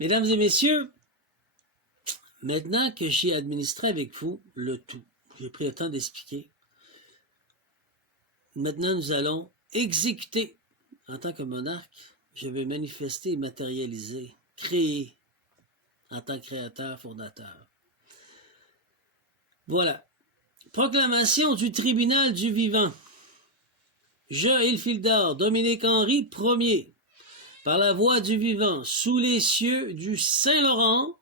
Mesdames et messieurs, maintenant que j'ai administré avec vous le tout, j'ai pris le temps d'expliquer. Maintenant, nous allons exécuter. En tant que monarque, je vais manifester et matérialiser, créer en tant que créateur, fondateur. Voilà. Proclamation du tribunal du vivant. Je, Ilfildor, Dominique Henry Ier, par la voix du vivant, sous les cieux du Saint-Laurent,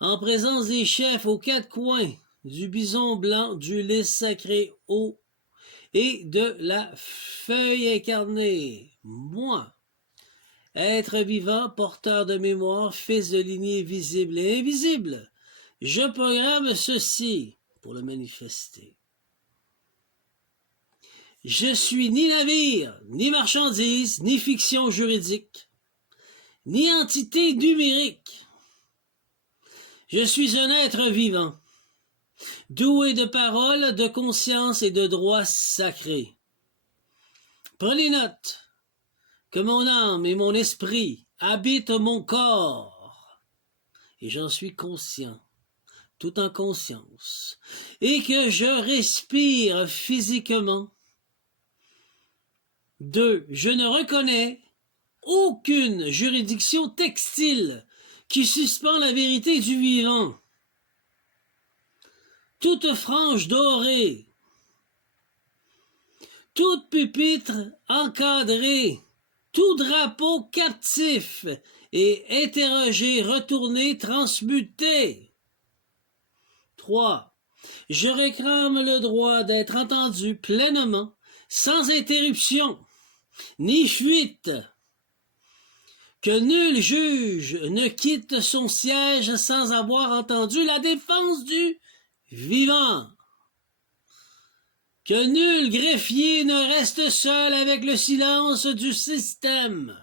en présence des chefs aux quatre coins, du bison blanc, du lys sacré haut et de la feuille incarnée, moi, être vivant, porteur de mémoire, fils de lignée visible et invisible, je programme ceci pour le manifester. Je suis ni navire, ni marchandise, ni fiction juridique, ni entité numérique. Je suis un être vivant, doué de paroles, de conscience et de droits sacrés. Prenez note que mon âme et mon esprit habitent mon corps, et j'en suis conscient, tout en conscience, et que je respire physiquement. 2. Je ne reconnais aucune juridiction textile qui suspend la vérité du vivant. Toute frange dorée, toute pupitre encadrée, tout drapeau captif et interrogé, retourné, transmuté. 3. Je réclame le droit d'être entendu pleinement, sans interruption, ni fuite. Que nul juge ne quitte son siège sans avoir entendu la défense du vivant. Que nul greffier ne reste seul avec le silence du système.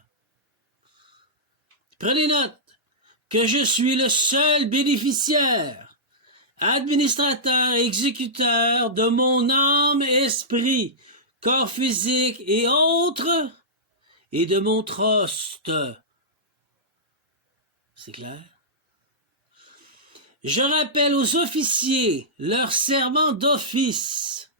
Prenez note que je suis le seul bénéficiaire, administrateur et exécuteur de mon âme, esprit, corps physique et autres, et de mon trust. C'est clair? Je rappelle aux officiers leur serment d'office.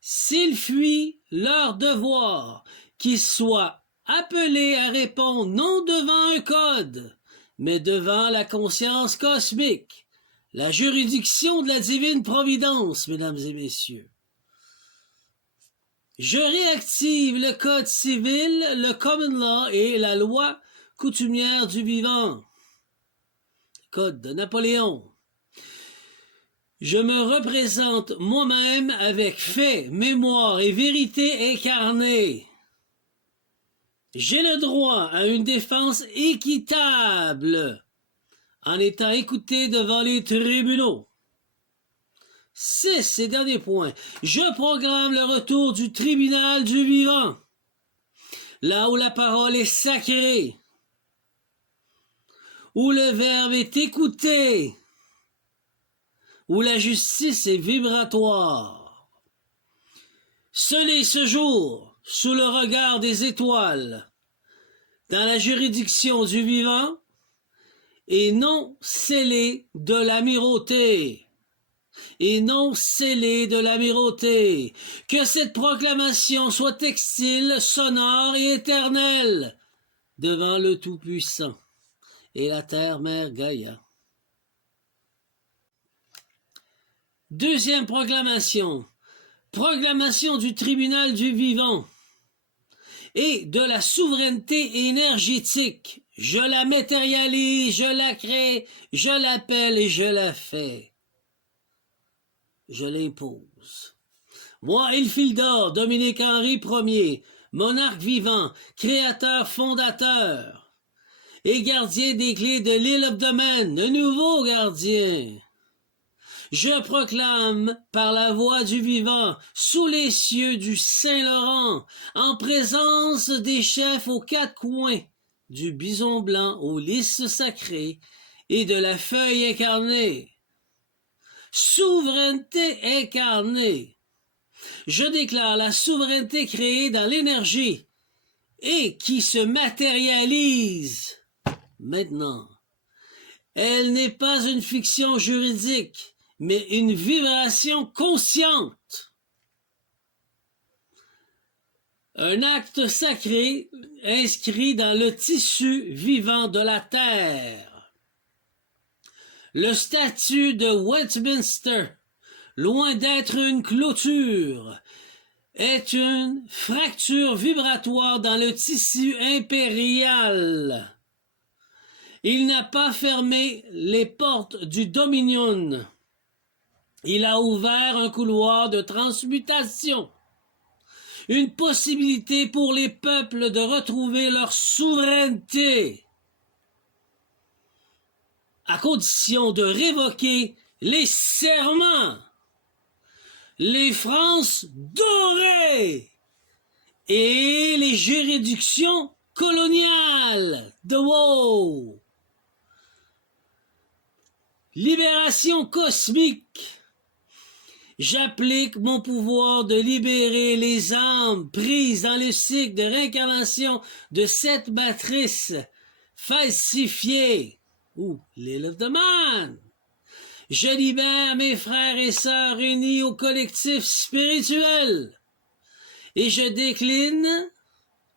S'ils fuient leur devoir, qu'ils soient appelés à répondre non devant un code, mais devant la conscience cosmique, la juridiction de la divine providence, mesdames et messieurs. Je réactive le code civil, le common law et la loi coutumière du vivant. Code de Napoléon. Je me représente moi-même avec fait, mémoire et vérité incarnée. J'ai le droit à une défense équitable en étant écouté devant les tribunaux. 6. Et dernier point. Je programme le retour du tribunal du vivant, là où la parole est sacrée, où le verbe est écouté, où la justice est vibratoire. Scellé ce jour, sous le regard des étoiles, dans la juridiction du vivant, et non scellé de l'amirauté. Et non scellé de l'amirauté. Que cette proclamation soit textile, sonore et éternelle devant le Tout-Puissant et la Terre-Mère Gaïa. Deuxième proclamation. Proclamation du tribunal du vivant et de la souveraineté énergétique. Je la matérialise, je la crée, je l'appelle et je la fais. Je l'impose. Moi, Ilfildor, Dominique Henry Ier, monarque vivant, créateur fondateur et gardien des clés de l'île Abdomen, le nouveau gardien. Je proclame par la voix du vivant, sous les cieux du Saint-Laurent, en présence des chefs aux quatre coins, du bison blanc au lys sacré et de la feuille incarnée. Souveraineté incarnée. Je déclare la souveraineté créée dans l'énergie et qui se matérialise Maintenant, elle n'est pas une fiction juridique, mais une vibration consciente. Un acte sacré inscrit dans le tissu vivant de la terre. Le statut de Westminster, loin d'être une clôture, est une fracture vibratoire dans le tissu impérial. Il n'a pas fermé les portes du Dominion. Il a ouvert un couloir de transmutation, une possibilité pour les peuples de retrouver leur souveraineté, à condition de révoquer les serments, les France dorées et les juridictions coloniales de Wow. Libération cosmique. J'applique mon pouvoir de libérer les âmes prises dans le cycle de réincarnation de cette matrice falsifiée, ou l'île of the Man. Je libère mes frères et sœurs unis au collectif spirituel et je décline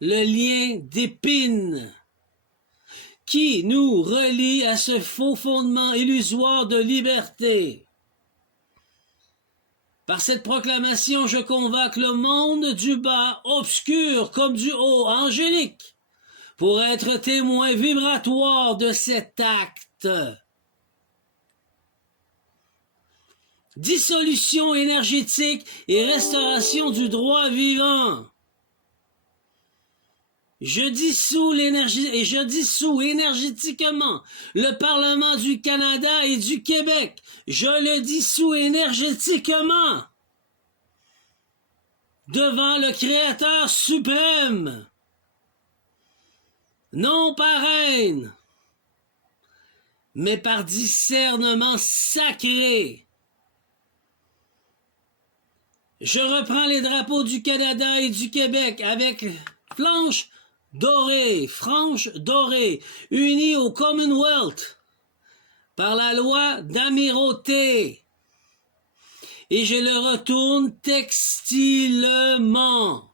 le lien d'épine qui nous relie à ce faux fondement illusoire de liberté. Par cette proclamation, je convoque le monde du bas, obscur comme du haut, angélique, pour être témoin vibratoire de cet acte. Dissolution énergétique et restauration du droit vivant. Je dissous énergétiquement le Parlement du Canada et du Québec. Je le dissous énergétiquement devant le Créateur suprême. Non par haine, mais par discernement sacré. Je reprends les drapeaux du Canada et du Québec avec franges dorées, unies au Commonwealth par la loi d'amirauté. Et je le retourne textilement.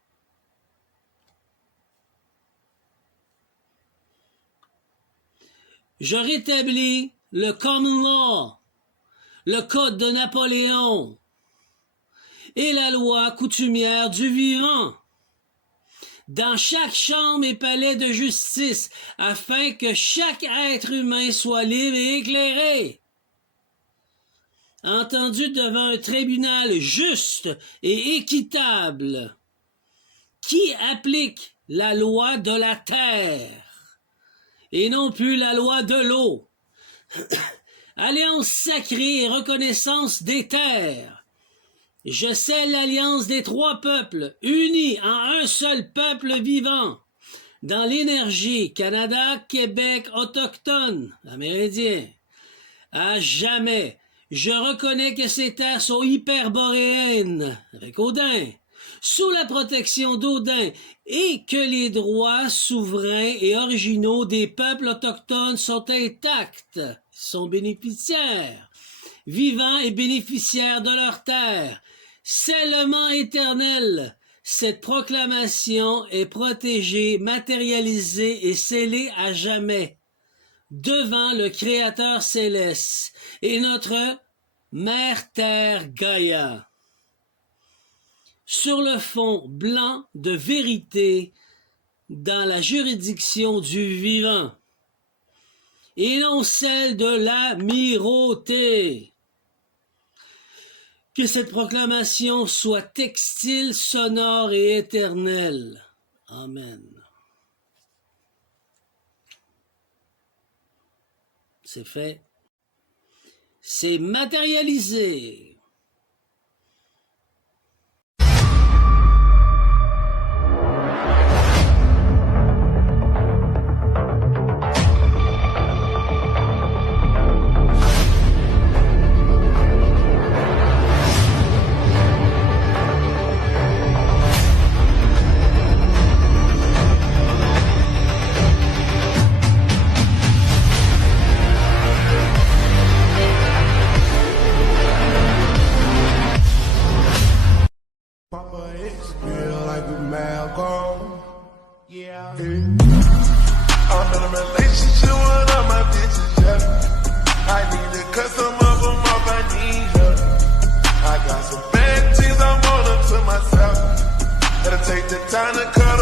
Je rétablis le Common Law, le Code de Napoléon et la loi coutumière du vivant dans chaque chambre et palais de justice, afin que chaque être humain soit libre et éclairé, entendu devant un tribunal juste et équitable, qui applique la loi de la terre, et non plus la loi de l'eau. Alliance sacrée et reconnaissance des terres. Je scelle l'alliance des trois peuples, unis en un seul peuple vivant, dans l'énergie Canada, Québec, autochtone, amérindien. À jamais, je reconnais que ces terres sont hyperboréennes, avec Odin, sous la protection d'Odin, et que les droits souverains et originaux des peuples autochtones sont intacts, sont bénéficiaires, vivants et bénéficiaires de leurs terres. Scellement éternel, cette proclamation est protégée, matérialisée et scellée à jamais devant le Créateur céleste et notre Mère Terre Gaïa. Sur le fond blanc de vérité dans la juridiction du vivant et non celle de l'amirauté. Que cette proclamation soit textile, sonore et éternelle. Amen. C'est fait. C'est matérialisé. I'm in a relationship with all my bitches, yeah. I need to cut some of them off, I need her. I got some bad things I want them to myself. Gotta take the time to cut